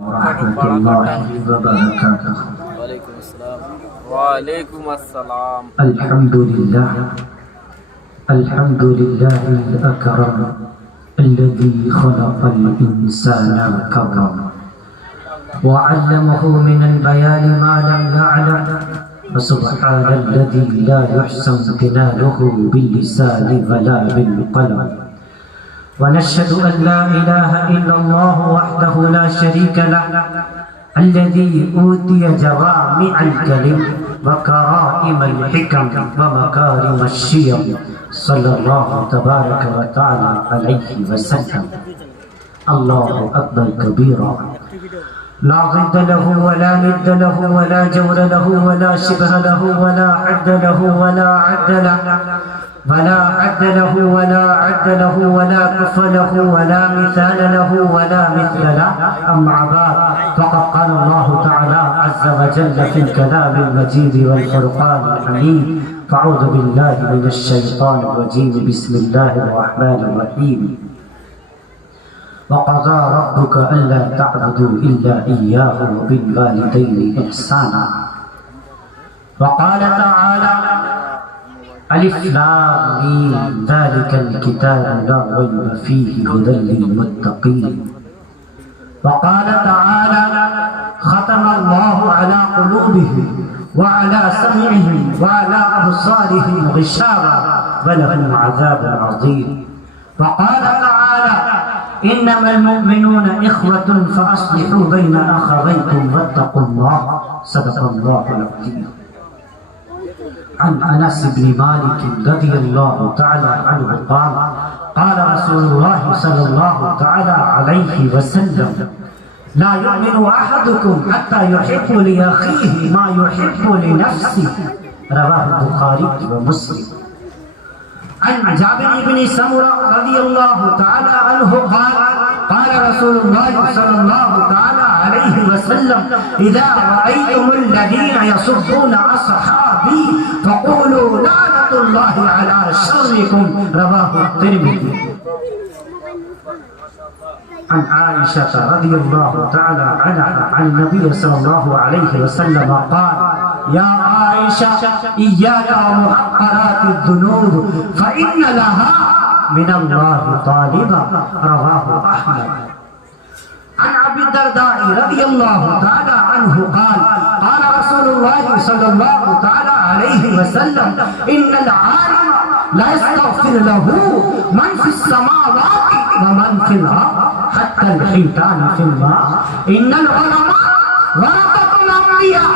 ورحمة الله وبركاته. وعلیکم السلام. وعلیکم السلام. الحمد لله الأكرم الذي خلق الإنسان وكرم وعلمه من البيان ما لم يعلم فسبحان الذي لا يحسن كنانه باللسان ولا بالقلم ونشهد أن لا إله إلا الله وحده لا شريك له الذي أوتي جوامع الكلم وكرائم الحكم ومكارم الشيم صلى الله تبارك وتعالى عليه وسلم. الله أكبر كبيرا لا ضد له ولا ند له ولا جور له ولا شبه له ولا حد له ولا عد له ولا عد له ولا عد له ولا كف له ولا مثال له ولا مثل له. أما بعد فقد قال الله تعالى عز وجل في الكلام المجيد والفرقان الحميد فأعوذ بالله من الشيطان الرجيم بسم الله الرحمن الرحيم. وقضى ربك ألا تعبدوا إلا إياه وبالوالدين إحسانا. وقال تعالى ألف لام ميم ذلك الكتاب لا ريب فيه هدى للمتقين. وقال تعالى ختم الله على قلوبهم وعلى سمعهم وعلى أبصارهم غشاوة ولهم عذاب عظيم. وقال تعالى إنما المؤمنون إخوة فأصلحوا بين أخويكم واتقوا الله. صدق الله العظيم. عن أنس بن مالك رضي الله تعالى عنه قال قال رسول الله صلى الله تعالى عليه وسلم لا يؤمن أحدكم حتى يحب لأخيه ما يحب لنفسه. رواه البخاري ومسلم. عن جابر بن سمرة رضي الله تعالى عنه قال قال رسول الله صلى الله تعالى عليه وسلم إذا رأيتم الذين يسبون أصحابي فقولوا لعنة الله على شركم. رواه الترمذي. عن عائشة رضي الله تعالى عنها عن النبي صلى الله عليه وسلم قال يا عائشة إياك ومحقرات الذنوب فإن لها من الله طالبا. رواه أحمد. عن أبي الدرداء رضي الله تعالى عنه قال قال رسول الله صلى الله تعالى عليه وسلم إن العالم لا يستغفر له من في السماوات ومن في الأرض حتى الحيتان في الماء. إن العلماء ورثة الأنبياء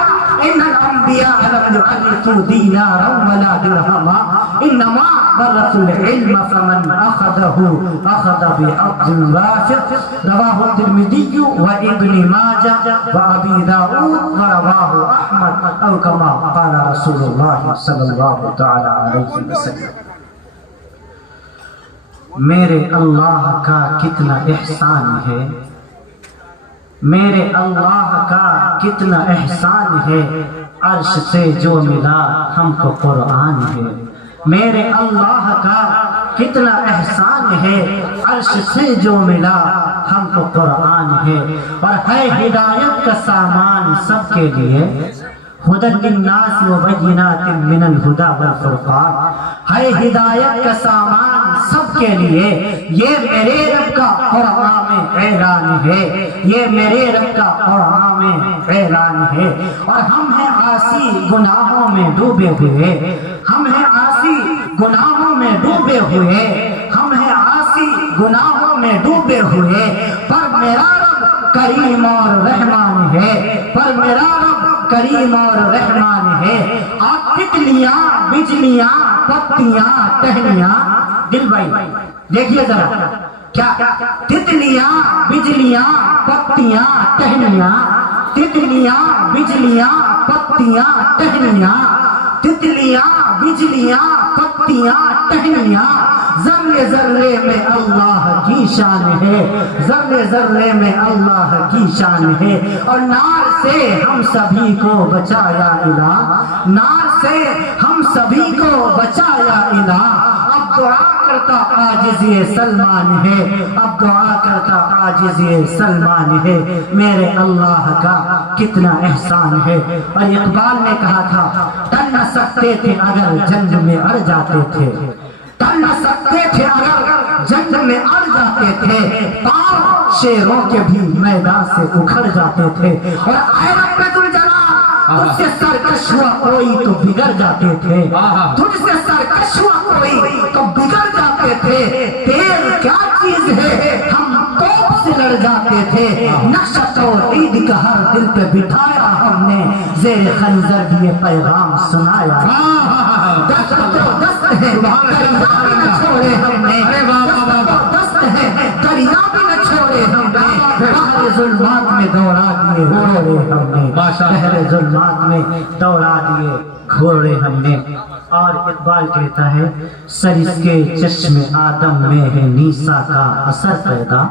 إن الأنبياء لم يورثوا دينارا ولا درهما إنما ورثوا العلم فمن أخذه أخذ بحظ وافر. رواه الترمذي وابن ماجه وأبي داود ورواه أحمد أو كما قال رسول الله صلى الله تعالى عليه وسلم. میرے اللہ کا کتنا احسان ہے میرے اللہ کا کتنا احسان ہے عرش سے جو ملا ہم کو قرآن ہے. میرے اللہ کا کتنا احسان ہے عرش سے جو ملا ہم کو قرآن ہے. اور ہے ہدایت کا سامان سب کے لیے ہدی للناس وبینات من الہدی والفرقان. ہے ہدایت کا سامان سب کے لیے یہ میرے رب کا قرآن میں اعلان ہے. یہ میرے رب کا قرآن میں اعلان ہے. اور ہم ہیں عاصی گناہوں میں ڈوبے ہوئے ہم ہیں عاصی گناہوں میں ڈوبے ہوئے ہم ہیں عاصی گناہوں میں ڈوبے ہوئے پر میرا رب کریم اور رحمان ہے. پر میرا رب کریم اور رحمان ہے. آپ تتلیاں بجلیاں پتیاں ٹہنیاں دل بھائی دیکھیے ذرا کیا تتلیاں بجلیاں پتیاں ٹہنیاں تتلیاں بجلیاں پتیاں ٹہنیاں تتلیاں بجلیاں پتیاں ٹہنیاں ذرے ذرے میں اللہ کی شان ہے. ذرے ذرے میں اللہ کی شان ہے. اور نار سے ہم سبھی کو بچایا الہ نار سے ہم سبھی کو بچایا الہ. اب اب دعا کرتا عاجز یہ سلمان ہے، اب دعا کرتا عاجز یہ سلمان ہے، میرے اللہ کا کتنا احسان ہے۔ اور اقبال نے کہا تھا ٹل نہ سکتے تھے اگر جنگ میں اڑ جاتے تھے، ٹل نہ سکتے تھے اگر جنگ میں اڑ جاتے تھے، پاؤں شیروں کے بھی میدان سے اکھڑ جاتے تھے، اور اے رب ذوالجلال تجھ سے سرکش ہوا کوئی تو بگڑ جاتے تھے، تجھ سے سرکش ہوا کوئی تو بگڑ جاتے تھے، تیر کیا چیز ہے ہم توپ سے لڑ جاتے تھے، نقشہ توحید کا ہر دل پہ بٹھایا ہم نے، زیر خنجر بھی یہ پیغام سنایا، دست تو دست ہے دریا بھی نہ چھوڑے ہم نے، دست تو دست ہے دریا بھی نہ چھوڑے ہم نے، بحر ظلمات میں دوڑا دیے گھوڑے ہم نے، بحر ظلمات میں دوڑا دیے گھوڑے ہم نے۔ اور اقبال کہتا ہے سرس کے چشم آدم میں ہے نیسا کا اثر پیدا،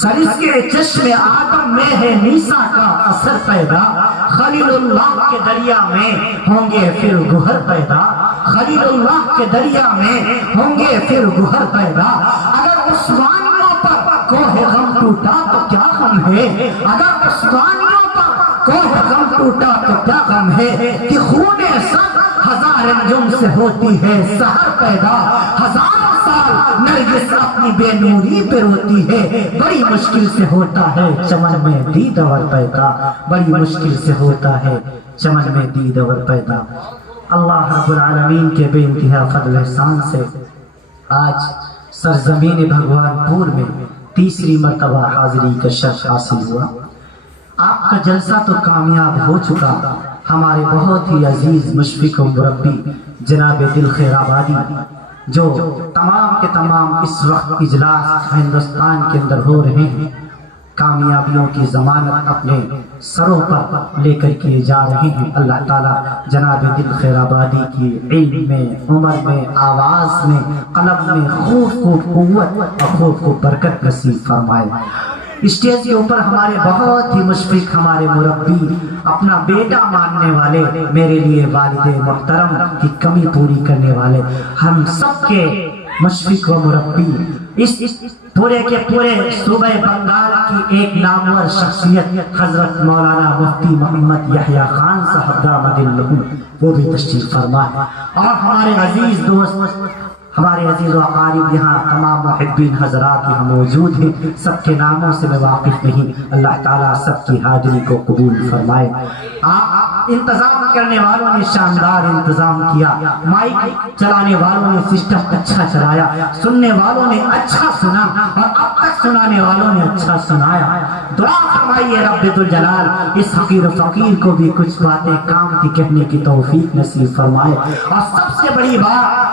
سرس کے چشم آدم میں ہے نیسا کا اثر پیدا، خلیل اللہ کے دریا میں ہوں گے پھر گوہر پیدا، خلیل اللہ کے دریا میں ہوں گے پھر گوہر پیدا، اگر عثمانیوں پر کوہ غم ٹوٹا تو کیا غم ہے، اگر عثمانیوں پر کوہ غم ٹوٹا تو کیا غم ہے، کہ خون سر ہزار انجم سے ہوتی ہے سحر پیدا، ہزاروں سال نرگس اپنی بے نوری پہ روتی ہے، بڑی مشکل سے ہوتا ہے چمن میں دید اور پیدا، بڑی مشکل سے ہوتا ہے چمن میں دید اور پیدا۔ اللہ رب العالمین کے بے انتہا فضل احسان سے آج سرزمین بھگوان پور میں تیسری مرتبہ حاضری کا شرف حاصل ہوا۔ آپ کا جلسہ تو کامیاب ہو چکا، ہمارے بہت ہی عزیز مشفق و مربی جناب دل خیر آبادی جو تمام کے تمام اس وقت اجلاس ہندوستان کے اندر ہو رہے ہیں، کامیابیوں کی ضمانت اپنے سروں پر لے کر کیے جا رہے ہیں، اللہ تعالیٰ جناب دل خیر آبادی کی علم میں، عمر میں، آواز میں، قلب میں خوب قوت اور خوب برکت نصیب فرمائے۔ اسٹیج کے اوپر ہمارے بہت ہی مشفق ہمارے مربی، اپنا بیٹا ماننے والے، میرے لیے والد محترم کی کمی پوری کرنے والے، ہم سب کے مشفق و مربی، اس پورے کے پورے صوبہ بنگال کی ایک نامور شخصیت حضرت مولانا مفتی محمد یحییٰ خان صاحب دامت العمر، وہ بھی تشریف فرما ہے، اور ہمارے عزیز دوست، ہمارے عزیز و اقارب یہاں تمام محبین حضرات یہاں موجود ہیں، سب کے ناموں سے میں واقف نہیں، اللہ تعالیٰ سب کی حاضری کو قبول فرمائے۔ انتظام کرنے والوں نے شاندار انتظام کیا، مائک چلانے والوں نے سسٹم اچھا چلایا، سننے والوں نے اچھا سنا، اور اب تک سنانے والوں نے اچھا سنایا۔ دعا فرمائیے رب ذوالجلال اس حقیر و فقیر کو بھی کچھ باتیں کام کی کہنے کی توفیق نصیب فرمائے، اور سب سے بڑی بات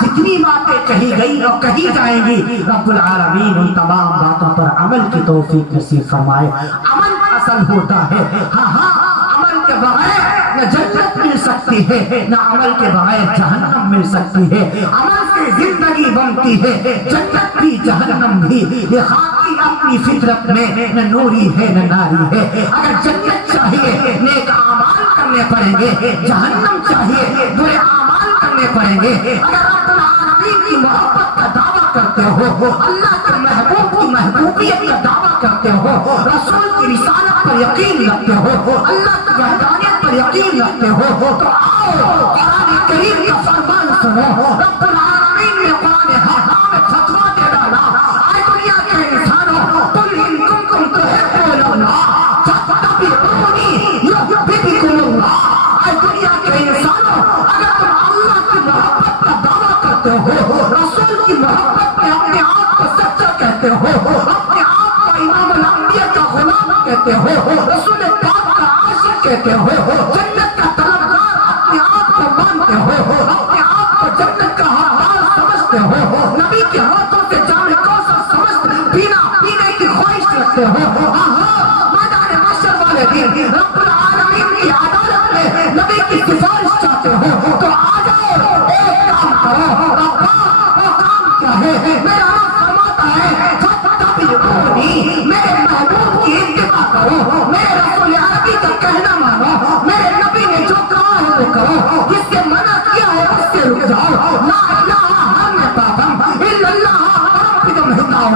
جتنی باتیں کہی گئی اور کہی جائیں گی رب العالمین ان تمام باتوں پر عمل کی توفیق نصیب فرمائے۔ عمل اصل ہوتا ہے، ہاں عمل کے بغیر نہ جنت مل سکتی ہے، نہ عمل کے بغیر جہنم مل سکتی ہے، عمل سے زندگی بنتی ہے، جنت بھی جہنم بھی، یہ خاکی اپنی فطرت میں نہ نوری ہے نہ ناری ہے، اگر جنت چاہیے نیک اعمال کرنے پڑیں گے، جہنم چاہیے برے اعمال کرنے پڑیں گے، اگر رب العالمین کی محبت کا دعویٰ کرتے ہو، اللہ کے محبوب کی محبوبیت کا دعویٰ کرتے ہو، رسول کی رسالت پر یقین رکھتے ہو، اللہ کی وحدانیت پر یقین رکھتے ہو، تو آؤ قرآن کریم کا فرمان سنو۔ رب العالمین نے قرآن حکیم میں فتویٰ دے ڈالا، اے دنیا کے انسانوں، قل ان کنتم تحبون اللہ فاتبعونی یحببکم اللہ، اے دنیا کے انسانوں اگر تم اللہ کی محبت کا دعویٰ کرتے ہو، رسول کی محبت میں اپنے آپ کو سچا کہتے ہو، اپنے آپ کو امام الانبیاء کا غلام کہتے ہو، رسول پاک کا عاشق کہتے ہو، جنت کا طلبگار اپنے آپ کو مانتے ہو، اپنے آپ کو جنت کا حقدار سمجھتے ہو، نبی کے ہاتھوں سے جام کوثر سمجھتے پینے کی خواہش رکھتے ہو، میدان محشر والے دن رب العالمین کی عدالت میں نبی کی سفارش چاہتے ہو، تو آ جاؤ ایک کام کرو، وہ کام کیا ہے؟ میرا رب فرماتا ہے فاتبعونی، میرے محبوب کی اتباع کرو، میرے رسول عربی کا کہنا مانو، میرے نبی نے جو کہا ہے وہ کرو، جس سے منع کیا ہے اس سے رک جاؤ، لا الہ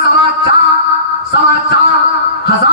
4,400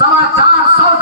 450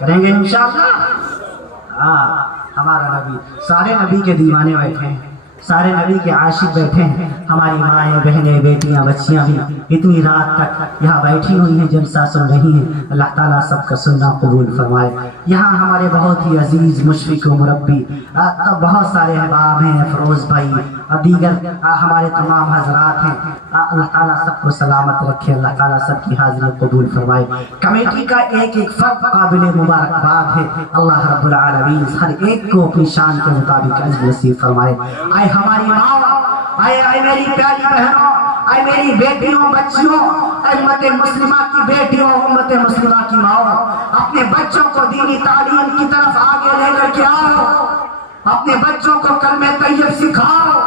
کریں گے انشاءاللہ؟ ہاں، ہمارا نبی، سارے نبی کے دیوانے بیٹھے ہیں، سارے نبی کے عاشق بیٹھے ہیں، ہماری مائیں بہنیں بیٹیاں بچیاں بھی اتنی رات تک یہاں بیٹھی ہوئی ہیں، جلسہ سن رہی ہیں۔ اللہ تعالیٰ سب کا سننا قبول فرمائے۔ یہاں ہمارے بہت ہی عزیز مشفق و مربی بہت سارے احباب ہیں، فروز بھائی اور دیگر ہمارے تمام حضرات ہیں۔ اللہ تعالیٰ سب کو سلامت رکھے، اللہ تعالیٰ سب کی حاضری قبول فرمائے۔ کمیٹی کا ایک ایک فرد قابل مبارکباد ہے، اللہ رب العالمین ہر ایک کو اپنی شان کے مطابق اجر نصیب فرمائے۔ آئے ہماری ماں، آئے میری پیاری بہنوں، آئے میری بیٹیوں بچیوں، امت مسلمہ کی بیٹیوں، امت مسلمہ کی ماں، اپنے بچوں کو دینی تعلیم کی طرف آگے لے کر کے آؤ، اپنے بچوں کو کلمہ طیب سکھاؤ،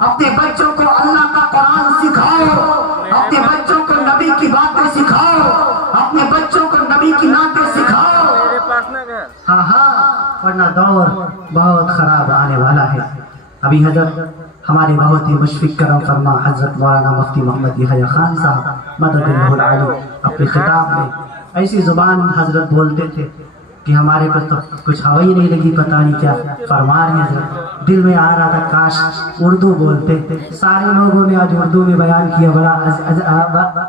اپنے بچوں کو اللہ کا قرآن سکھاؤ، اپنے بچوں کو نبی کی باتیں سکھاؤ، اپنے بچوں کو نبی کی نعتیں سکھاؤ۔ ہاں ہاں، ورنہ دور بہت خراب آنے والا ہے۔ ابھی حضرت ہمارے بہت ہی مشفق کرم فرما حضرت مولانا مفتی محمد یحییٰ خان صاحب مدد اللہ العالی اپنے خطاب میں ایسی زبان حضرت بولتے تھے کہ ہمارے پاس تو کچھ ہوا ہی نہیں لگی، پتہ نہیں کیا فرما رہے ہیں حضرت۔ دل میں آ رہا تھا کاش اردو بولتے۔ سارے لوگوں نے آج اردو میں بیان کیا، بڑا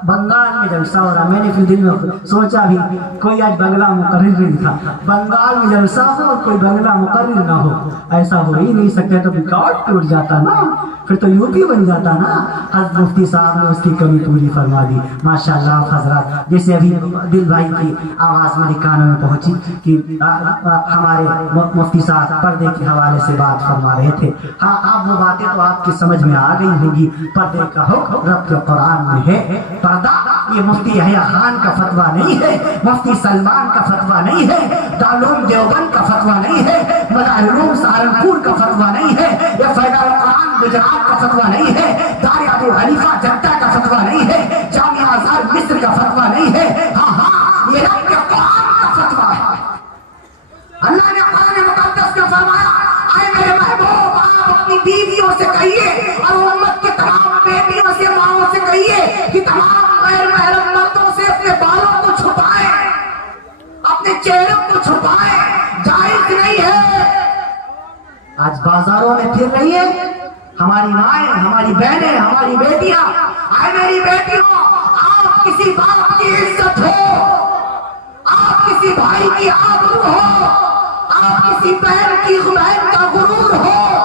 بنگال میں جلسہ ہو رہا۔ میں نے پھر دل میں سوچا بھی کوئی آج بنگلہ مقرر نہیں تھا، بنگال میں جلسہ ہو اور کوئی بنگلہ مقرر نہ ہو، ایسا ہو ہی نہیں سکتا، تو ریکارڈ ٹوٹ جاتا نا، پھر تو یو پی بن جاتا نا۔ حضرت مفتی صاحب نے اس کی کمی پوری فرما دی، ماشاءاللہ حضرات۔ جیسے ابھی دل بھائی کی آواز میرے کانوں میں پہنچی کہ ہمارے مفتی صاحب پردے کے حوالے سے بات فرما رہے تھے۔ ہاں، آپ وہ باتیں تو آپ کی سمجھ میں آ گئی ہوگی۔ پردے کا حکم رب کے قرآن میں ہے۔ پردہ یہ مفتی یحییٰ خان کا فتویٰ نہیں ہے، مفتی سلمان کا فتویٰ نہیں ہے، دارالعلوم دیوبند کا فتویٰ نہیں ہے، مدارالعلوم سہارنپور کا فتویٰ نہیں ہے، یہ فیض القرآن گجرات کا فتویٰ نہیں ہے، دار ابو حنیفہ جدہ کا فتویٰ نہیں ہے، جامعہ ازہر مصر کا فتویٰ نہیں ہے۔ ہاں ہاں، یہ رب کے قرآن کا فتویٰ ہے۔ اللہ نے قرآن مقدس میں فرمایا، اے میرے محبوب، آپ اپنی بیویوں سے کہیے اور امت کی تمام بیٹیوں سے، ماؤں سے کہیے کہ تمام غیر محرم مردوں سے اپنے بالوں کو چھپائیں، اپنے چہروں کو چھپائیں، جائز نہیں ہے۔ آج بازاروں میں پھر رہی ہے ہماری مائیں، ہماری بہنیں، ہماری بیٹیاں۔ اے میری بیٹیوں، آپ کسی باپ کی عزت ہو، آپ کسی بھائی کی آبرو ہو، آپ کسی بہن کا غرور ہو،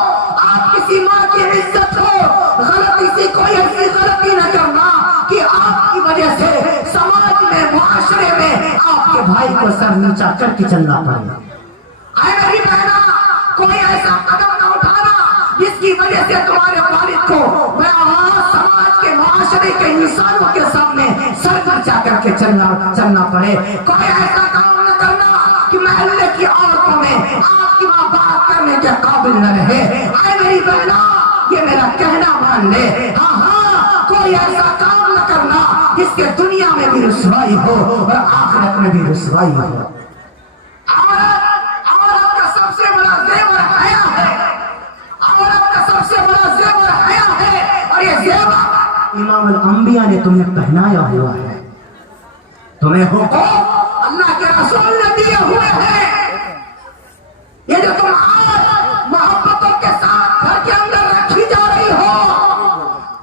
آپ کسی ماں کی عزت ہو، غلطی سے کوئی ایسی غلطی نہ کرنا کہ آپ کی وجہ سے سماج میں، معاشرے میں آپ کے بھائی کو سر نیچا کر کے چلنا پڑے۔ اے میری بہنا، کوئی ایسا قدم نہ اٹھانا جس کی وجہ سے تمہارے والد کو سماج کے، معاشرے کے انسانوں کے سامنے سر نیچا کر کے چلنا پڑے۔ کوئی ایسا کام نہ کرنا کہ محلے کی عورتوں میں آپ کی ماں بات کرنے کے قابل نہ رہے۔ اے میری بہنا، یہ میرا کہنا مان لے۔ ہاں ہاں، کوئی ایسا کام نہ کرنا جس کے دنیا میں بھی رسوائی ہو اور آخرت میں بھی رسوائی ہو۔ عورت کا سب سے بڑا زیور حیا ہے، عورت کا سب سے بڑا زیور حیا ہے، اور یہ زیور امام الانبیاء نے تمہیں پہنایا ہوا ہے۔ تمہیں حقوق اللہ کے رسول نے دیے ہوئے ہیں۔ یہ جو تم آج محبتوں کے ساتھ گھر کے اندر رکھی جا رہی ہو،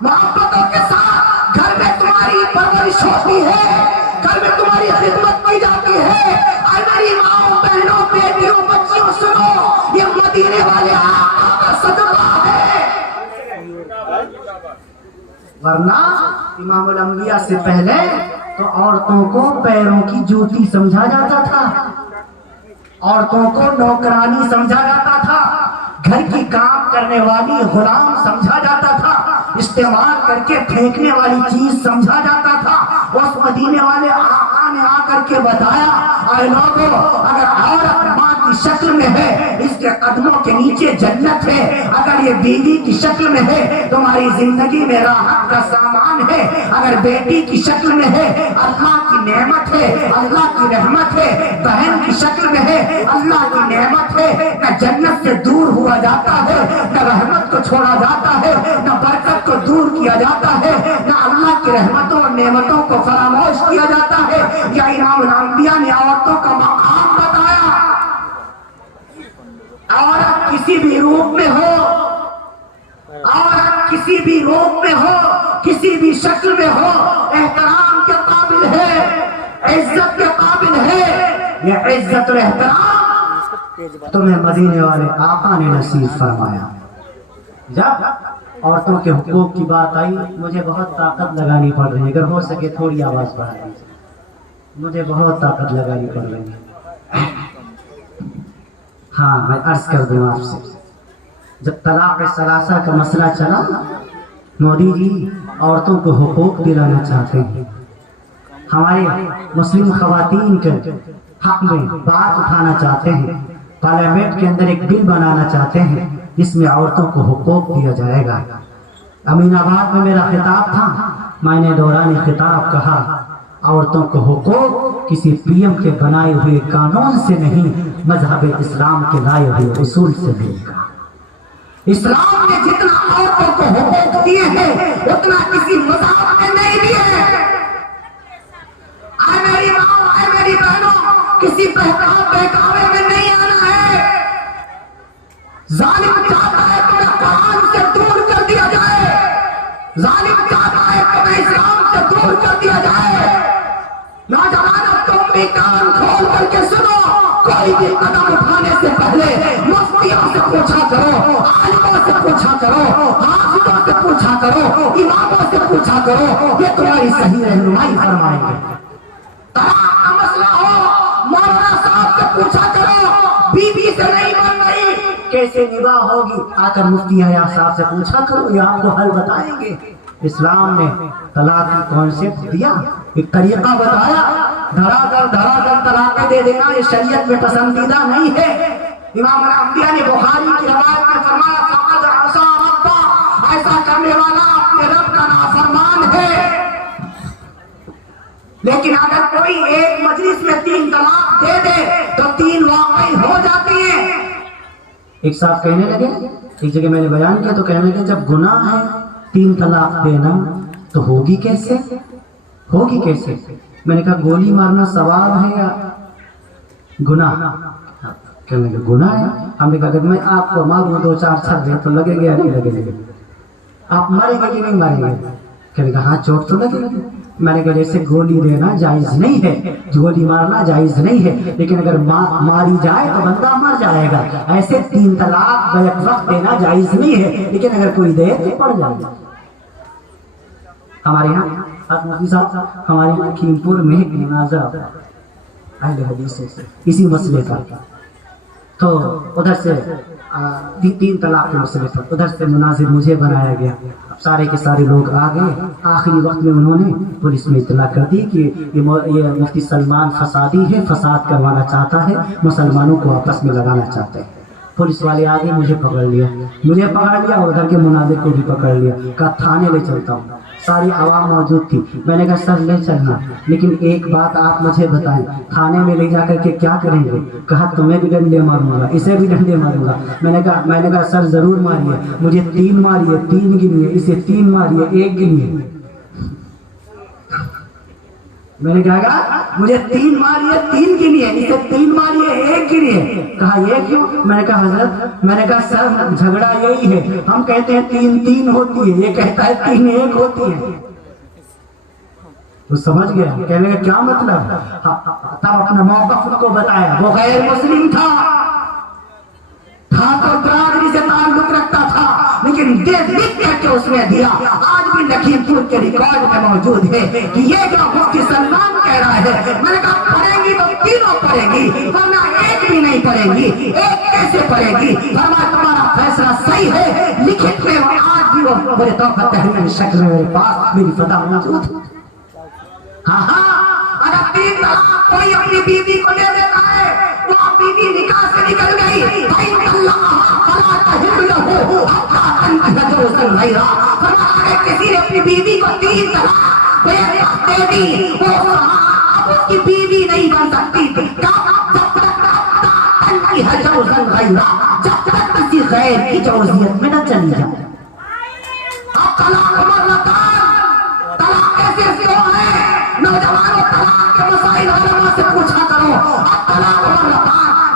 محبتوں کے ساتھ گھر میں تمہاری پرورش ہوتی ہے، گھر میں تمہاری خدمت کی جاتی ہے۔ اے میری ماں، بہنوں، بیٹیوں، بچیوں، سنو، یہ مدینے والے آقا کا صدقہ ہے۔ ورنہ امام الانبیاء سے پہلے تو عورتوں کو پیروں کی جوتی سمجھا جاتا تھا، عورتوں کو نوکرانی سمجھا جاتا تھا، گھر کی کام کرنے والی غلام سمجھا جاتا تھا، استعمال کر کے پھینکنے والی چیز سمجھا جاتا تھا۔ اس مدینے والے آقا نے آ کر کے بتایا، اے لوگوں، اگر عورت ماں کی شکل میں ہے اس کے قدموں کے نیچے جنت ہے، اگر یہ بیوی کی شکل میں ہے تمہاری زندگی میں راحت کا سامان ہے، اگر بیٹی کی شکل میں ہے اللہ کی نعمت ہے، اللہ کی رحمت ہے، بہن کی شکل میں ہے اللہ کی نعمت ہے۔ نہ جنت سے دور ہوا جاتا ہے، نہ رحمت کو چھوڑا جاتا ہے، نہ برکت کو دور کیا جاتا ہے، نہ اللہ کی رحمتوں اور نعمتوں کو فراموش کیا جاتا ہے۔ یا امام الانبیاء نے عورتوں کا مقام بتایا۔ کسی بھی روپ میں ہو، عورت کسی بھی روپ میں ہو، کسی بھی شکل میں ہو، احترام کے قابل ہے، عزت کے قابل ہے۔ یہ عزت اور احترام تمہیں مدینے والے آقا نے نصیب فرمایا۔ جب عورتوں کے حقوق کی بات آئی مجھے بہت طاقت لگانی پڑ رہی ہے، اگر ہو سکے تھوڑی آواز بڑھا دیجیے، مجھے بہت طاقت لگانی پڑ رہی ہے۔ ہاں میں عرض کر دوں آپ سے، جب طلاق ثلاثہ کا مسئلہ چلا، مودی جی عورتوں کو حقوق دلانا چاہتے ہیں، ہمارے مسلم خواتین کے حق میں بات اٹھانا چاہتے ہیں، پارلیمنٹ کے اندر ایک بل بنانا چاہتے ہیں جس میں عورتوں کو حقوق دیا جائے گا۔ امین آباد میں میرا خطاب تھا، میں نے دوران خطاب کہا عورتوں کو حقوق کسی پی ایم کے بنائے ہوئے قانون سے نہیں، مذہب اسلام کے لائے ہوئے اصول سے ملے گا۔ اسلام نے جتنا عورتوں کو حقوق دیے ہیں اتنا کسی مذہب نے نہیں دیے۔ اے میری ماں، اے میری بہنوں، کسی بہکاوے میں نہیں آنا ہے۔ ظالم چاہتا ہے تمہیں قرآن سے دور کر دیا جائے، ظالم چاہتا ہے تمہیں اسلام سے دور کر دیا جائے۔ نوجوانوں تم بھی کان کھول کر کے سنو، کوئی بھی قدم اٹھانے سے پہلے مفتیوں سے پوچھا کرو، عالموں سے پوچھا کرو، حافظوں سے پوچھا کرو، اماموں سے پوچھا کرو، یہ تمہاری صحیح رہنمائی فرمائیں گے۔ طلاق کا مسئلہ ہو مولانا صاحب سے پوچھا کرو، بیوی سے نہیں بن رہی کیسے نباہ ہوگی، آ کر مفتی حیات صاحب سے پوچھا کرو، یہ آپ کو حل بتائیں گے۔ اسلام نے طلاق کی کانسیپٹ دیا، ایک طریقہ بتایا، دھڑا دھڑ طلاقیں دے دینا یہ شریعت میں پسندیدہ نہیں ہے۔ امام الانبیاء نے بخاری کی روایت میں فرمایا فقد عصى ربہ، ایسا کرنے والا اپنے رب کا نافرمان ہے۔ لیکن اگر کوئی ایک مجلس میں 3 طلاق دے دے تو 3 واقعی ہو جاتی ہیں۔ ایک صاحب کہنے لگے، ایک جگہ میں نے بیان کیا تو کہنے لگے جب گناہ ہے 3 طلاق دینا تو ہوگی کیسے؟ ہوگی کیسے؟ میں نے کہا گولی مارنا ثواب ہے یا گناہ؟ کہنے لگے گناہ ہے۔ ہم نے کہا اگر میں آپ کو ماروں 2-4 چھڑے تو لگے گا یا نہیں لگے گا؟ آپ ماریں گے کہ نہیں ماریں گے؟ کہنے لگا ہاں چوٹ تو لگے گا۔ میں نے کہا جیسے گولی دینا جائز نہیں ہے، گولی مارنا جائز نہیں ہے، لیکن اگر ماری جائے تو بندہ مر جائے گا، ایسے 3 طلاق بیک وقت دینا جائز نہیں ہے، لیکن اگر کوئی دے تو پڑ جائے گا۔ ہمارے یہاں مفتی صاحب ہمارے لکھیم پور میں ایک مناظرہ اہل حدیثوں سے اسی مسئلے پر، تو ادھر سے 3 طلاق کے مسئلے پر ادھر سے مناظر مجھے بنایا گیا۔ اب سارے کے سارے لوگ آ گئے، آخری وقت میں انہوں نے پولیس میں اطلاع کر دی کہ یہ مفتی سلمان فسادی ہے، فساد کروانا چاہتا ہے، مسلمانوں کو آپس میں لگانا چاہتا ہے۔ پولیس والے آگے مجھے پکڑ لیا اور ادھر کے مناظر کو بھی پکڑ لیا، کہا تھانے لے چلتا ہوں۔ ساری عوام موجود تھی، میں نے کہا سر لے چلنا، لیکن ایک بات آپ مجھے بتائیں، تھانے میں لے جا کر کے کیا کریں گے؟ کہا تمہیں بھی ڈنڈے ماروں گا، اسے بھی ڈنڈے ماروں گا۔ میں نے کہا سر ضرور ماریے، مجھے 3 ماریے، 3 گنیے، اسے 3 ماریے، 1 گنیے۔ میں نے کہا مجھے 3 ماریے، 3 گنیے، اسے 3 ماریے، 1 گنیے۔ کہا یہ کیوں؟ میں نے کہا حضرت، میں نے کہا سر جھگڑا یہی ہے، ہم کہتے ہیں 3 ہوتی ہے، یہ کہتا ہے 3 1 ہوتی ہے۔ وہ سمجھ گیا، کہنے کا کیا مطلب؟ تب اپنا موقف ان کو بتایا، وہ غیر مسلم تھا تو برادری سے تعلق رکھتا تھا، لیکن لکھ کر کے اس نے دیا۔ آج بھی لکھیم پور کے ریکارڈ میں موجود ہے کہ یہ جو مفتی سلمان کہہ رہا ہے، میں نے کہا پڑھیں گی تو 3 پڑھیں گی، ورنہ 1 بھی نہیں پڑھیں گی۔ 1 کیسے پڑھے گی؟ فرمایا تمہارا فیصلہ صحیح ہے، لکھت میں آج بھی وہ بڑے توقع تحریر شکل میں میرے پاس میری فتح موجود ہے۔ ہاں اگر 3 طلاق کوئی اپنی بیوی کو دے دیتا ہے، وہ بیوی نکاح سے نکل گئی، اگر کسی نے اپنی بیوی کو 3 طلاق دے دی، وہ اب اس کی بیوی نہیں بن سکتی، جب تک کسی غیر کی جوزیت میں نہ چلی جائے۔ اب طلاق ایسے کیوں ہے؟ نوجوانوں طلاق کے مسائل علماء سے پوچھا کرو۔ اب طلاق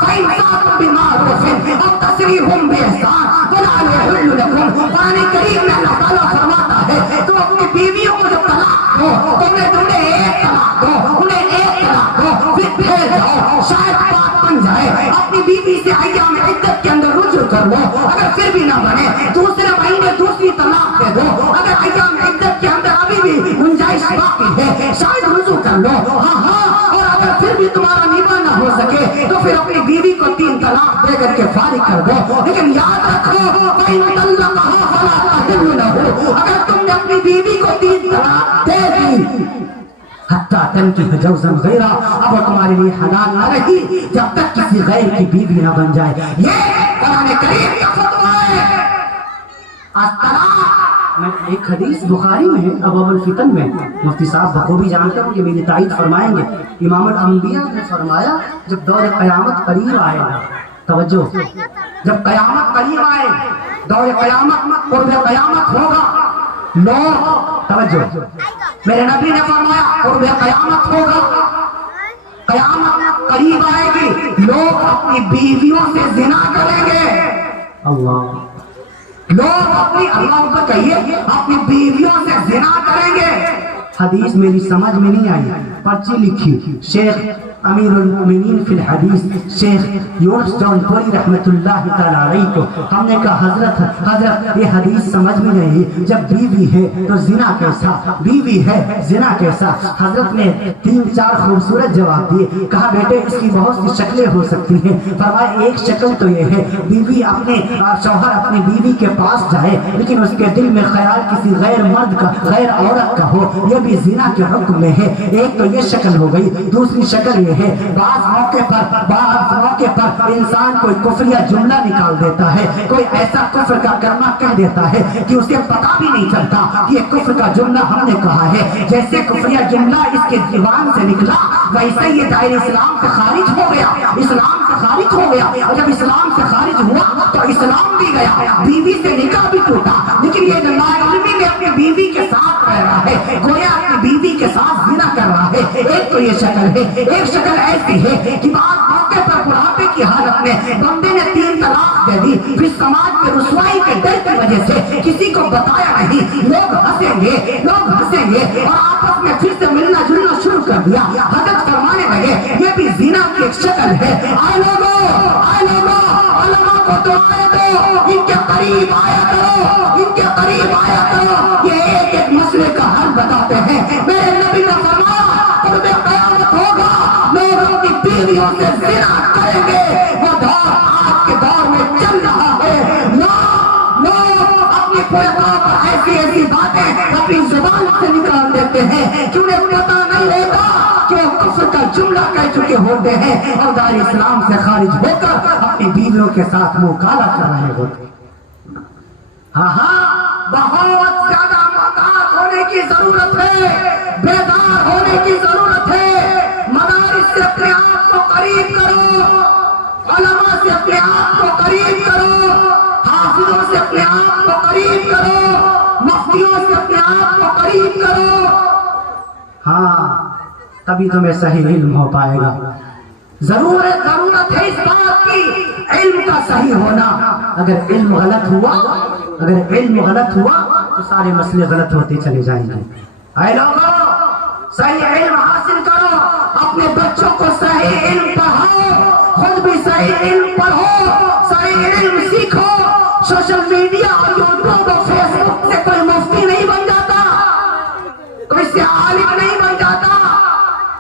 فإن صابوا بمعروف أو تسريح بإحسان ولا يحل لكم. قرآن کریم میں اللہ تعالیٰ فرماتا ہے تم اپنی بیویوں کو جب طلاق دو تو انہیں ایک طلاق دو، انہیں ایک طلاق دو، پھر بھیج جاؤ، شاید بات بن جائے. اپنی بیوی سے ایام عدت کے اندر رجوع کر لو، اگر پھر بھی نہ بنے دوسرے مہینے دوسری طلاق دے دو. اگر ایام عدت کے اندر ابھی بھی گنجائش باقی ہے شاید رجوع کر لو. ہاں اور اگر پھر بھی تمہارا نباہ نہ ہو سکے تو پھر اپنی بیوی کو 3 طلاق دے کر کے فارغ کر دو. لیکن یاد رکھو فَإِن طَلَّقَهَا فَلَا تَحِلُّ لَهُ. اگر تم نے اپنی بیوی کو 3 طلاق دے دی حتیٰ تنکح زوجا غیرہ، اب وہ تمہارے لیے حلال نہ رہی جب تک کسی غیر کی بیوی نہ بن جائے. یہ قرآن کریم کا فتویٰ ہے. میں ایک حدیث بخاری میں ہے ابواب الفتن میں، مفتی صاحب بخوبی جانتے ہوں کہ میری تائید فرمائیں گے. امام الانبیاء نے فرمایا جب دور قیامت قریب آئے گا، توجہ، جب قیامت قریب آئے، دور قیامت قرب قیامت ہوگا، لوگ توجہ، میرے نبی نے فرمایا قرب قیامت ہوگا، قیامت قریب آئے گی، لوگ اپنی بیویوں سے زنا کریں گے. اللہ، لوگ اپنی اللہ کو کہیے اپنی بیویوں سے زنا کریں گے. حدیث میری سمجھ میں نہیں آئی، پرچی لکھی شیخ امیر المؤمنین فی الحدیث شیخ یونس جونپوری رحمت اللہ تعالی علیہ کو. ہم نے کہا حضرت یہ حدیث سمجھ میں نہیں، جب بیوی ہے تو زنا کیسا، بیوی ہے زنا کیسا. حضرت نے 3-4 خوبصورت جواب دیے. کہا بیٹے اس کی بہت سی شکلیں ہو سکتی ہیں. فرمایا ایک شکل تو یہ ہے بیوی اپنے شوہر اپنی بیوی کے پاس جائے لیکن اس کے دل میں خیال کسی غیر مرد کا، غیر عورت کا ہو، یہ بھی زنا کے حکم میں ہے. ایک تو یہ شکل ہو گئی. دوسری شکل ہے بعض موقع پر انسان کوئی کفریہ جملہ نکال دیتا ہے، کوئی ایسا کفر کا کلمہ کہہ دیتا ہے کہ اسے پتہ بھی نہیں چلتا کہ یہ کفر کا جملہ ہم نے کہا ہے. جیسے کفریہ جملہ اس کے زبان سے نکلا ویسے یہ دائرہ اسلام سے خارج ہو گیا، اسلام سے خارج ہو گیا. اور جب اسلام سے خارج ہوا تو اسلام بھی گیا، بیوی سے نکاح بھی ٹوٹا. لیکن یہ جو ناعلمی میں اپنی بیوی کے ساتھ رہ رہا ہے، گویا اپنی بیوی کے ساتھ زنا کر رہا ہے. ایک تو یہ شکل ہے. ایک شکل ایسی ہے کہ بعض موقع پر بڑھاپے کی حالت میں بندے نے 3 طلاق دے دی، پھر سماج میں رسوائی کے ڈر کی وجہ سے کسی کو بتایا نہیں، لوگ ہنسیں گے اور آپس میں پھر سے ملنا جلنا شروع کر دیا. حضرت فرمانے لگے یہ بھی زنا کی ایک شکل ہے. آئے لوگوں علماء کو دعائیں دو، ان کے قریب آیا کرو، یہ ایک مسئلے کا حل بتاتے ہیں. میرے نبی نے فرمایا قرب قیامت ہوگا، لوگوں کی بیویوں سے زنا کریں گے. وہ دور آج کے دور میں چل رہا ہے. لوگ اپنی پردوں پر ایسی باتیں اپنی زبان سے نکال دیتے ہیں کہ انہیں پتہ نہیں ہوتا کہ وہ کفر کا جملہ کہہ چکے ہوتے ہیں اور دار اسلام سے خارج ہو کر اپنی بیویوں کے ساتھ منہ کالا کر رہے ہوتے. ہاں بہت زیادہ محتاط ہونے کی ضرورت ہے، بیدار ہونے کی ضرورت ہے. مدارس سے اپنے آپ کو قریب کرو، علماء سے اپنے آپ کو قریب کرو، حافظوں سے اپنے آپ کو قریب کرو، مفتیوں سے اپنے آپ کو قریب کرو. ہاں تبھی تمہیں صحیح علم ہو پائے گا. ضرورت ہے اس بات کی علم کا صحیح ہونا. اگر علم غلط ہوا تو سارے مسئلے غلط ہوتے چلے جائیں گے. اے لوگوں صحیح علم حاصل کرو، اپنے بچوں کو صحیح علم پڑھاؤ، خود بھی صحیح علم پڑھو، صحیح علم سیکھو. سوشل میڈیا اور یوٹیوب اور فیس بک سے کوئی مفتی نہیں بن جاتا، کوئی سے عالم نہیں بن جاتا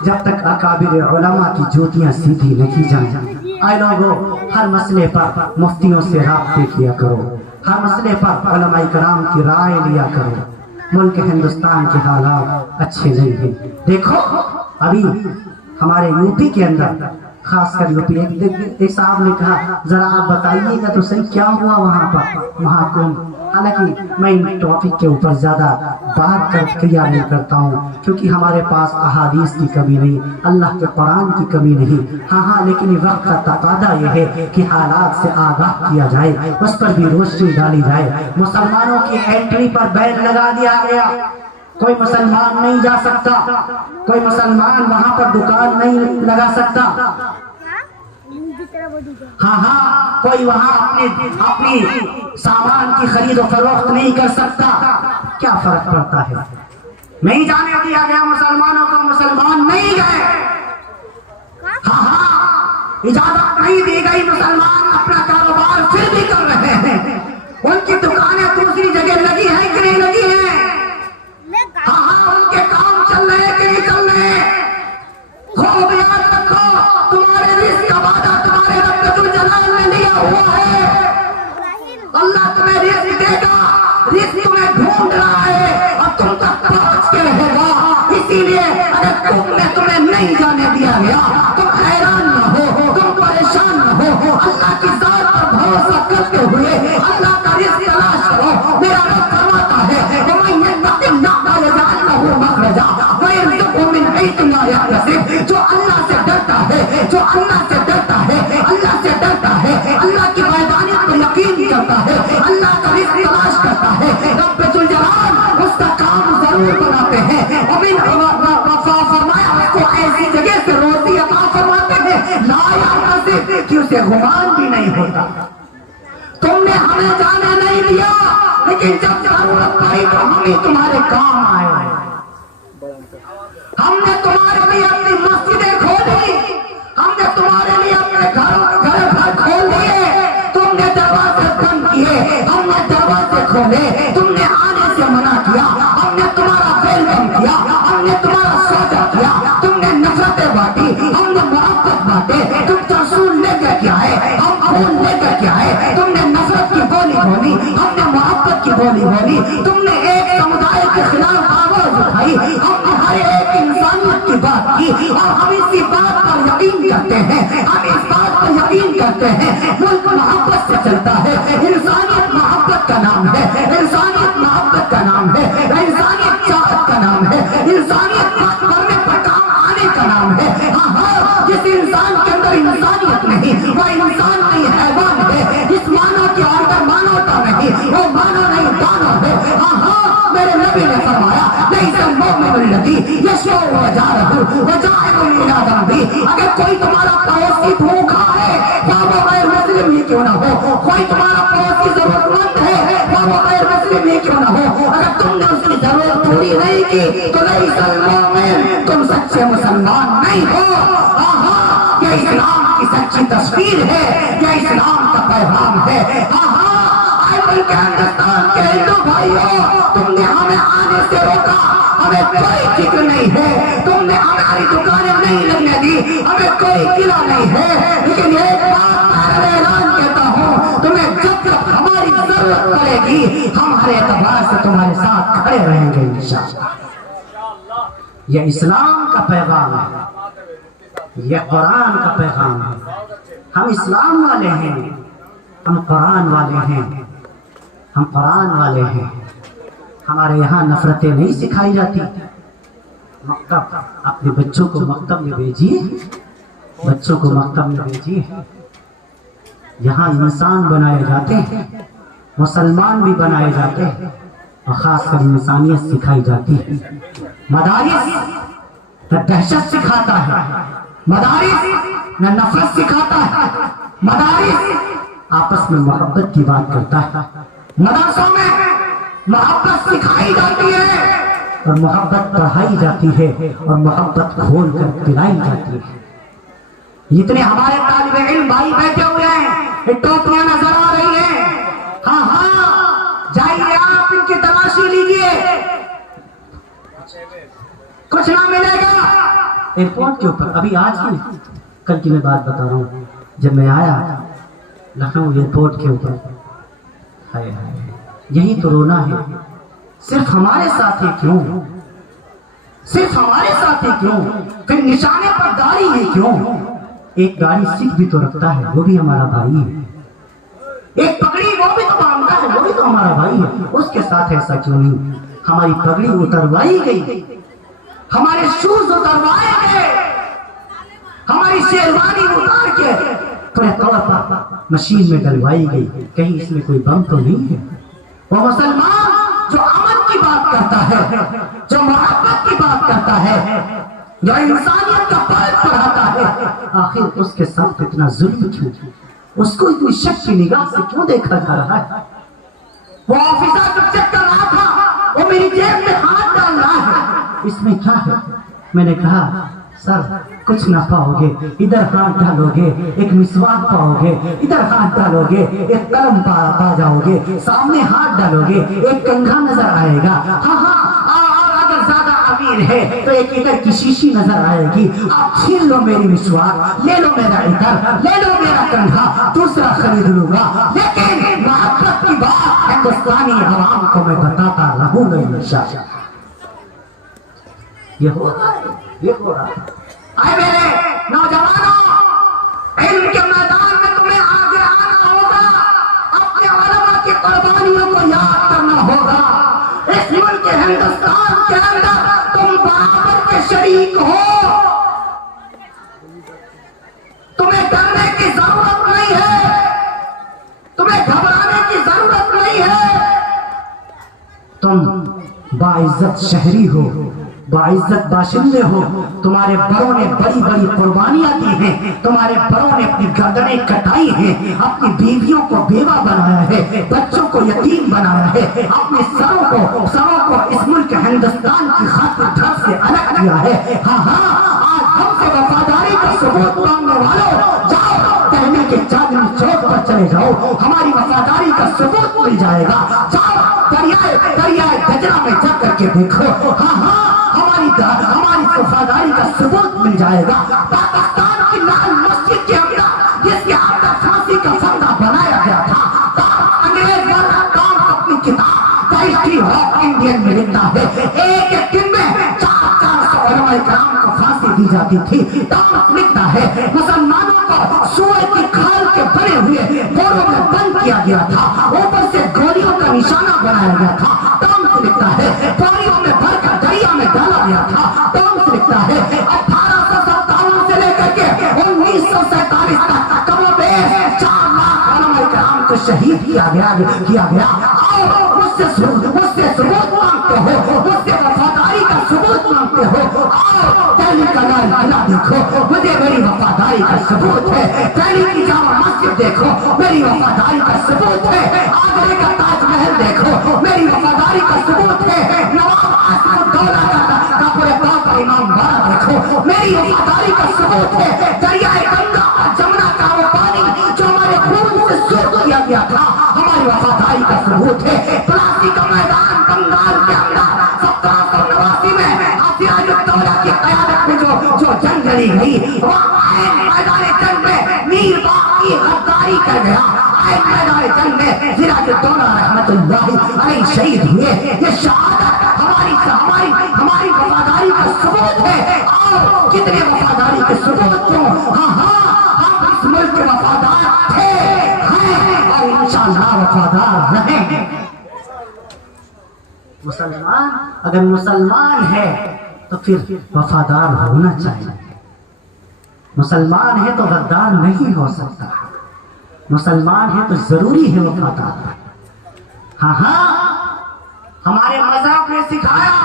جب تک اکابر علماء کی جوتیاں سیدھی نہ کی جائیں. اے لوگوں ہر مسئلے پر مفتیوں سے رابطے کیا کرو، ہر مسئلے پر علماء کرام کی رائے لیا کرو. ملک ہندوستان کے حالات اچھے نہیں ہیں. دیکھو ابھی ہمارے یو پی کے اندر، خاص کر یو پی، ایک صاحب نے کہا ذرا آپ بتائیے گا تو صحیح کیا ہوا وہاں پر محاکم. حالانکہ میں ان ٹاپک کے اوپر زیادہ بات کیا نہیں کرتا ہوں کیونکہ ہمارے پاس احادیث کی کمی نہیں، اللہ کے قرآن کی کمی نہیں. ہاں لیکن وقت کا تقاضا یہ ہے کہ حالات سے آگاہ کیا جائے، اس پر بھی روشنی ڈالی جائے. مسلمانوں کی انٹری پر بین لگا دیا گیا، کوئی مسلمان نہیں جا سکتا، کوئی مسلمان وہاں پر دکان نہیں لگا سکتا. ہاں ہاں، کوئی وہاں اپنی سامان کی خرید و فروخت نہیں کر سکتا، کیا فرق پڑتا ہے؟ نہیں جانے دیا گیا مسلمانوں کو، مسلمان نہیں گئے۔ ہاں ہاں، اجازت نہیں دی گئی، مسلمان اپنا کاروبار پھر بھی کر رہے ہیں، ان کی دکانیں دوسری جگہ لگی ہیں کہ نہیں لگی ہیں؟ ہاں ہاں، ان کے کام چل رہے کہ نہیں چل رہے؟ خوب یاد رکھو، تمہارے رزق کا وعدہ تمہارے رب ذوالجلال نے لیا ہوا ہے، اللہ تمہیں رزق دے گا، رزق تمہیں ڈھونڈ رہا ہے اور تم تک پہنچ کے رہے گا۔ اسی لیے اگر تمہیں نہیں جانے دیا گیا، تم حیران نہ ہو، تم پریشان نہ ہو، اللہ کی ذات پر بھروسہ کرتے ہوئے اللہ کا رزق تلاش کرو۔ میرا رب فرماتا ہے وَمَن يَتَّقِ اللَّهَ يَجْعَل لَّهُ مَخْرَجًا وَيَرْزُقْهُ مِنْ حَيْثُ لَا يَحْتَسِبُ۔ جو اللہ سے ڈرتا ہے، جو اللہ سے ڈرتا ہے، اللہ سے ڈرتا ہے، اللہ کی وحدانیت پر یقین کرتا ہے، اللہ کا رزق تلاش کرتا ہے، رب ذوالجلال اس کا کام ضرور بناتے ہیں، فرمایا اس کو ایسی جگہ سے روزی عطا فرماتے ہیں لا یحتسب، کہ اسے گمان بھی نہیں ہوتا۔ تم نے ہمیں جانے نہیں دیا، لیکن جب ضرورت پڑی تو ہم ہی تمہارے کام آئے، ہم نے تمہارے لیے اپنی مسجدیں کھولی، ہم نے تمہارے لیے اپنے گھر کھول دیے، تم نے دروازے بند کیے، ہم نے دروازے کھولے، تم نے آنے سے منع کیا، ہم نے تمہارا ویلکم کیا، ہم نے تمہارا سودا کیا، تم نے نفرتیں بانٹی، ہم نے محبت بانٹے، تم ترسول لے کر کیا ہے، ہم خون لے کر کیا ہے، تم نے نفرت کی بولی بولی، ہم نے محبت کی بولی بولی، تم نے ایک سمدائے کے خلاف آواز اٹھائی، ہم نے ہر ایک انسانیت کی بات کی، اور ہم اسی بات پر یقین کرتے ہیں، ہم اس بات پر یقین کرتے ہیں ملک محبت سے چلتا ہے، انسانیت محبت کا نام ہے، انسانیت محبت کا نام ہے، انسانیت چاہت کا نام ہے، انسانیت کرنے پر کام آنے کا نام ہے۔ ہاں ہاں، جس انسان کے اندر انسانیت نہیں وہ انسان نہیں، حیوان ہے، جس مانو کے اندر مانوتا نہیں وہ مانو نہیں، دانو ہے۔ ہاں ہاں، میرے نبی نے فرمایا لیس المؤمن الذی یشاء وجارہ وجاہد الی ذنبہ، اگر کوئی تمہارا پڑوسی بھوکا ہے وہ غیر مسلم ہی کیوں نہ ہو، کوئی تمہارا پڑوسی ضرورت مند ہے وہ غیر مسلم ہی کیوں نہ ہو، اگر تم نے اس کی ضرورت پوری نہیں کی تو لیس المؤمن، تم سچے مسلمان نہیں ہو۔ ہاں ہاں، یہ اسلام کی سچی تصویر ہے، یہ اسلام کا پیغام ہے۔ ہاں ہاں، اے ملک ہندوستان کے ہندو بھائیوں، تم نے ہمیں آنے سے روکا، ہمیں کوئی فکر نہیں ہے، تم نے ہماری دکانیں نہیں لگنے دی، ہمیں کوئی قلعہ نہیں ہے، لیکن ایک بات میں اعلان کہتا ہوں، تمہیں جب تک ہماری ضرورت پڑے گی ہم ہر اعتبار سے تمہارے ساتھ کھڑے رہیں گے انشاءاللہ۔ یہ اسلام کا پیغام ہے، یہ قرآن کا پیغام ہے، ہم اسلام والے ہیں، ہم قرآن والے ہیں، ہم قرآن والے ہیں، ہمارے یہاں نفرتیں نہیں سکھائی جاتی۔ مکتب اپنے بچوں کو مکتب میں بھیجیے، بچوں کو مکتب میں بھیجیے، یہاں انسان بنائے جاتے ہیں، مسلمان بھی بنائے جاتے ہیں، اور خاص کر انسانیت سکھائی جاتی ہے۔ مدارس نہ دہشت سکھاتا ہے، مدارس نہ نفرت سکھاتا ہے، مدارس آپس میں محبت کی بات کرتا ہے، مدرسوں میں محبت سکھائی جاتی ہے اور محبت پڑھائی جاتی ہے اور محبت کھول کر پلائی جاتی ہے۔ اتنے ہمارے طالب علم بھائی بیٹھے ہوئے ہیں، ٹوپیاں نظر آ رہی ہیں، ہاں ہاں، جائیے آپ ان کی تلاشی لیجیے، کچھ نہ ملے گا۔ ایئرپورٹ کے اوپر ابھی آج کی کل کی میں بات بتا رہا ہوں، جب میں آیا لکھنؤ ایئرپورٹ کے اوپر، ہائے ہائے، یہی تو رونا ہے، صرف ہمارے ساتھ ہی کیوں، صرف ہمارے ساتھ ہی کیوں، پھر نشانے پر داڑھی ہے کیوں؟ ایک داڑھی سکھ بھی تو رکھتا ہے، وہ بھی ہمارا بھائی ہے، ایک پگڑی وہ بھی تو باندھتا ہے، وہ بھی تو ہمارا بھائی ہے، اس کے ساتھ ایسا کیوں نہیں؟ ہماری پگڑی اتروائی گئی، ہمارے شوز اتروائے گئے، ہماری شیروانی اتار کے پورے طور پر مشین میں ڈلوائی گئی، کہیں اس میں کوئی بم تو نہیں ہے؟ وہ مسلمان جو امن کی بات کرتا ہے، جو محبت کی بات کرتا ہے، جو انسانیت کا پال پڑھاتا ہے، آخر اس کے ساتھ اتنا ظلم کیوں؟ اس کو اتنی شک کی نگاہ سے کیوں دیکھا جا رہا ہے؟ وہ آفیسر جب چیک کر رہا تھا، وہ میری جیب میں ہاتھ ڈال رہا ہے، اس میں کیا ہے؟ میں نے کہا سر کچھ نہ پاؤ گے، ادھر ہاتھ ڈالو گے ایک مسواک پاؤ گے، ادھر ہاتھ ڈالو گے ایک قلم پا جاؤ گے، سامنے ہاتھ ڈالو گے ایک کنگھا نظر آئے گا، ہاں اگر زیادہ امیر ہے تو ایک ادھر کی شیشی نظر آئے گی، آپ چھین لو میری مسواک، لے لو میرا ادھر، لے لو میرا کنگھا، دوسرا خرید لوں گا، لیکن محبت کی بات ہندوستانی عوام کو میں بتاتا رہوں گا انشاءاللہ۔ یہ ہو رہا ہے، یہ ہو رہا ہے۔ اے میرے نوجوانوں، علم کے میدان میں تمہیں آگے آنا ہوگا، اپنے علماء کی قربانیوں کو یاد کرنا ہوگا۔ اس ملک ہندوستان کے اندر تم برابر کے شریک ہو، تمہیں ڈرنے کی ضرورت نہیں ہے، تمہیں گھبرانے کی ضرورت نہیں ہے۔ تم باعزت شہری ہو، باعزت باشندے ہو، تمہارے بڑوں نے بڑی بڑی قربانیاں دی ہیں، تمہارے بڑوں نے اپنی گردنیں کٹائی ہیں، اپنی بیویوں کو بیوہ بنایا ہے، بچوں کو یتیم بنایا ہے، اپنے سروں کو اس ملک ہندوستان کی خاطر گھر سے الگ کیا ہے۔ ہاں آج ہم سے وفاداری کا ثبوت مانگنے والوں، جاؤ دہلی کے چاندنی چوک پر چلے جاؤ، ہماری وفاداری کا ثبوت مل جائے گا۔ جاؤ دریائے گجرا میں جا کر کے دیکھو، ہماری وفاداری کا ثبوت مل جائے گا۔ پاکستان کی لال مسجد کے اندر جس کے اندر پھانسی کا فندہ بنایا گیا تھا، انگریز والا کام اپنی کتاب دا ہسٹری آف انڈین میں لکھتا ہے، ایک دن میں 400 علماء کرام کو پھانسی دی جاتی تھی۔ ٹامس لکھتا ہے مسلمانوں کو سور کی کھال کے بنے ہوئے بوروں میں بند کیا گیا تھا، اوپر سے گولیوں کا نشانہ بنایا گیا تھا۔ ٹامس لکھتا ہے پانیوں میں بھر کر دریا میں ڈالا گیا تھا۔ ٹامس لکھتا ہے 1857 سے لے کر کے 1947 تک کم و بیش 4 لاکھ علماء کرام کو شہید کیا گیا۔ آؤ مجھ سے ثبوت مانگتے ہو، مجھ سے وفاداری کا ثبوت مانگتے ہو، آؤ دہلی کا لال قلعہ دیکھو، مجھے میری وفاداری کا ثبوت ہے۔ دہلی کی جامع مسجد دیکھو، میری وفاداری کا ثبوت ہے۔ آگرے کا تاج محل دیکھو، میری وفاداری کا ثبوت ہے۔ نواب آصف الدولہ کا پورے پاک کا امام باڑہ دیکھو، میری وفاداری کا ثبوت ہے۔ دریائے گنگا اور جمنا کا وہ پانی جو ہمارے خون سے سرخ کیا گیا تھا، ہماری وفاداری کا ثبوت ہے۔ پلاسی کا میدان بنگال کے اندر 1789 میں سراج الدولہ کی قیادت میں جو جنگ لڑی گئی، وہاں میدان جنگ میں میر باقی غداری کر گیا، میدان جنگ میں سراج الدولہ رحمت اللہ علیہ شہید ہوئے۔ یہ شہادت ہماری وفاداری کا ثبوت ہے۔ اور کتنے وفاداری کے ثبوت ہوں، ہم اس ملک کے وفادار تھے، ہیں اور انشاءاللہ وفادار رہیں گے۔ مسلمان اگر مسلمان ہے تو پھر وفادار ہونا چاہیے، مسلمان ہے تو غدار نہیں ہو سکتا، مسلمان ہے تو ضروری ہے وفادار۔ ہمارے مذہب نے سکھایا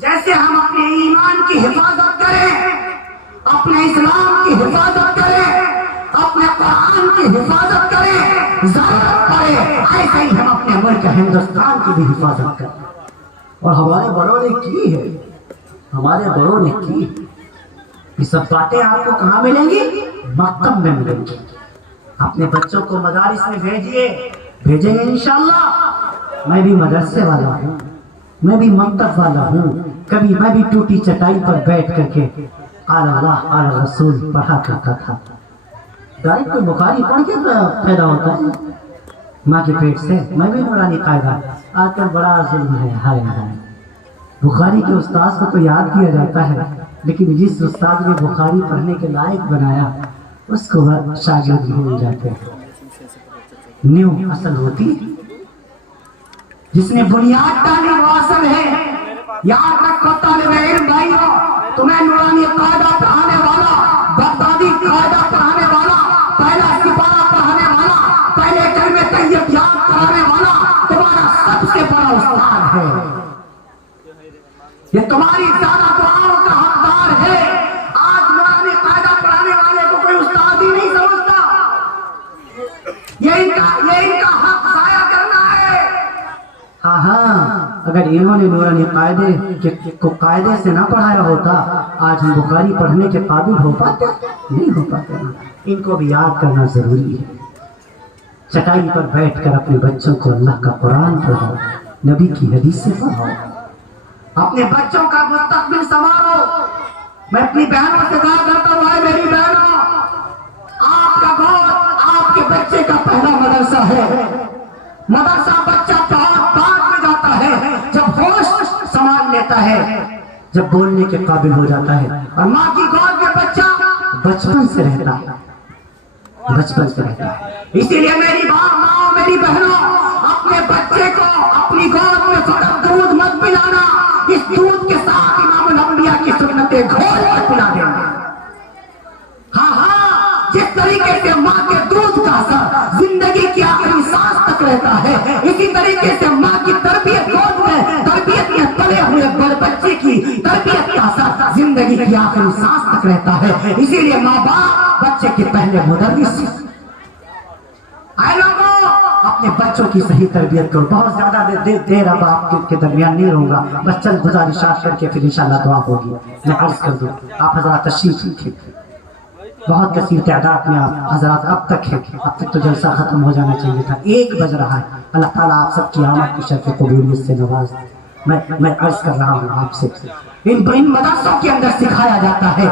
جیسے ہم اپنے ایمان کی حفاظت کریں، اپنے اسلام کی حفاظت کریں، اپنے قرآن کی حفاظت کریں، ضرورت پڑے ایسے ہی ہم اپنے ملک ہندوستان کی بھی حفاظت کریں۔ اور ہمارے بڑوں نے کی ہے، ہمارے بڑوں نے کی۔ یہ سب باتیں آپ کو کہاں ملیں گی؟ مکتب میں ملیں گی۔ اپنے بچوں کو مدارس میں بھیجیں گے انشاءاللہ۔ میں بھی مدرسے والا ہوں، میں بھی مکتب والا ہوں، کبھی میں بھی ٹوٹی چٹائی پر بیٹھ کر کے قال اللہ قال رسول پڑھا کرتا تھا۔ دائی کوئی بخاری پڑھ کے پیدا ہوتا ہے ماں کے پیٹ سے؟ میں بھی نورانی قاعدہ، آج کل بڑا ظلم ہے، ہائے ہائے۔ بخاری کے استاذ کو تو یاد کیا جاتا ہے، لیکن جس استاد نے بخاری پڑھنے کے لائق بنایا اس کو شاگرد بھول جاتے ہیں۔ نیو اصل ہوتی ہے، جس نے بنیاد ڈالی وہ اصل ہے۔ یاد رکھو طالب علم بھائیو، تمہیں نورانی قاعدہ پڑھانے والا، بغدادی قاعدہ پڑھانے والا، پہلا سپارہ پڑھانے والا، پہلے کلمہ طیب یاد کرانے والا تمہارا سب سے بڑا استاد ہے۔ یہ تمہاری زیادہ دعاؤں کا حقدار اگر انہوں نے نورانی قاعدے کو قاعدے سے نہ پڑھایا ہوتا آج ہم بخاری پڑھنے کے قابل ہو پاتے نہیں ہو پاتے نا۔ ان کو بھی یاد کرنا ضروری ہے۔ چٹائی پر بیٹھ کر اپنے بچوں کو اللہ کا قرآن پڑھاؤ، نبی کی حدیثیں پڑھاؤ، اپنے بچوں کا مستقبل سنوارو۔ میں اپنی بہنوں سے کہا کرتا ہوں، اے میری بہنوں، آپ کا گود آپ کے بچے کا پہلا مدرسہ ہے۔ مدرسہ بچہ بہت بعد میں جاتا ہے، جب ہوش سنبھال لیتا ہے، جب بولنے کے قابل ہو جاتا ہے، اور ماں کی گود میں بچہ بچپن سے رہتا ہے، بچپن سے رہتا ہے۔ اسی لیے میری ماں، میری بہنوں، اپنے بچے کو اپنی گود میں فقط دودھ مت پلانا، اس دودھ کے ساتھ امام الانبیاء کی سنتیں گھول کر پلا دینا۔ ہاں، جس طریقے سے ماں کے دودھ کا اثر زندگی کی آخری سانس تک رہتا ہے، اسی طریقے سے ماں کی تربیت گود میں تربیت میں پلے ہوئے بڑے بچے کی تربیت کا اثر زندگی کی آخری سانس تک رہتا ہے۔ اسی لیے ماں باپ بچے کے پہلے مدرس۔ اے لوگوں، اپنے بچوں کی صحیح تربیت کرو۔ بہت زیادہ دیر اب آپ کے درمیان نہیں رہوں گا، بس چند گزارشات کر کے پھر انشاءاللہ دعا ہوگی۔ میں عرض کر دوں، آپ حضرات تشریف رکھیں۔ بہت کثیر تعداد میں آپ حضرات اب تک ہے، اب تک تو جلسہ ختم ہو جانا چاہیے تھا، 1 بج رہا ہے۔ اللہ تعالیٰ آپ سب کی آمد کی شرف قبولیت سے نواز۔ میں عرض کر رہا ہوں آپ سے، ان مدرسوں کے اندر سکھایا جاتا ہے،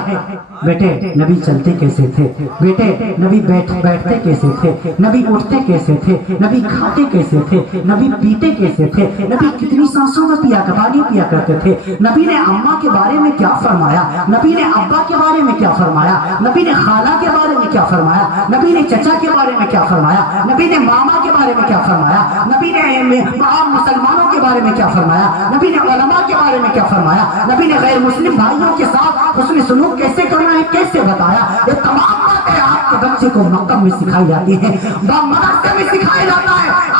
بیٹے نبی چلتے کیسے تھے، بیٹے نبی بیٹھتے کیسے تھے، نبی اٹھتے کیسے تھے، نبی کھاتے کیسے تھے، نبی پیتے کیسے تھے، نبی کتنی سانسوں میں پانی پیا کرتے تھے، نبی نے اماں کے بارے میں کیا فرمایا، نبی نے ابا کے بارے میں کیا فرمایا، نبی نے خالہ کے بارے میں کیا فرمایا، نبی نے چچا کے بارے میں کیا فرمایا، نبی نے ماما کے بارے میں کیا فرمایا، نبی نے عام مسلمانوں کے بارے میں کیا فرمایا، نبی نے علماء کے بارے میں کیا فرمایا، نبی نے غیر مسلم بھائیوں کے ساتھ حسن سلوک کیسے کرنا ہے کیسے بتایا۔ یہ تمام باتیں آپ کے بچے کو مکتب میں سکھائی جاتی ہیں، مدرسے میں سکھایا جاتا ہے۔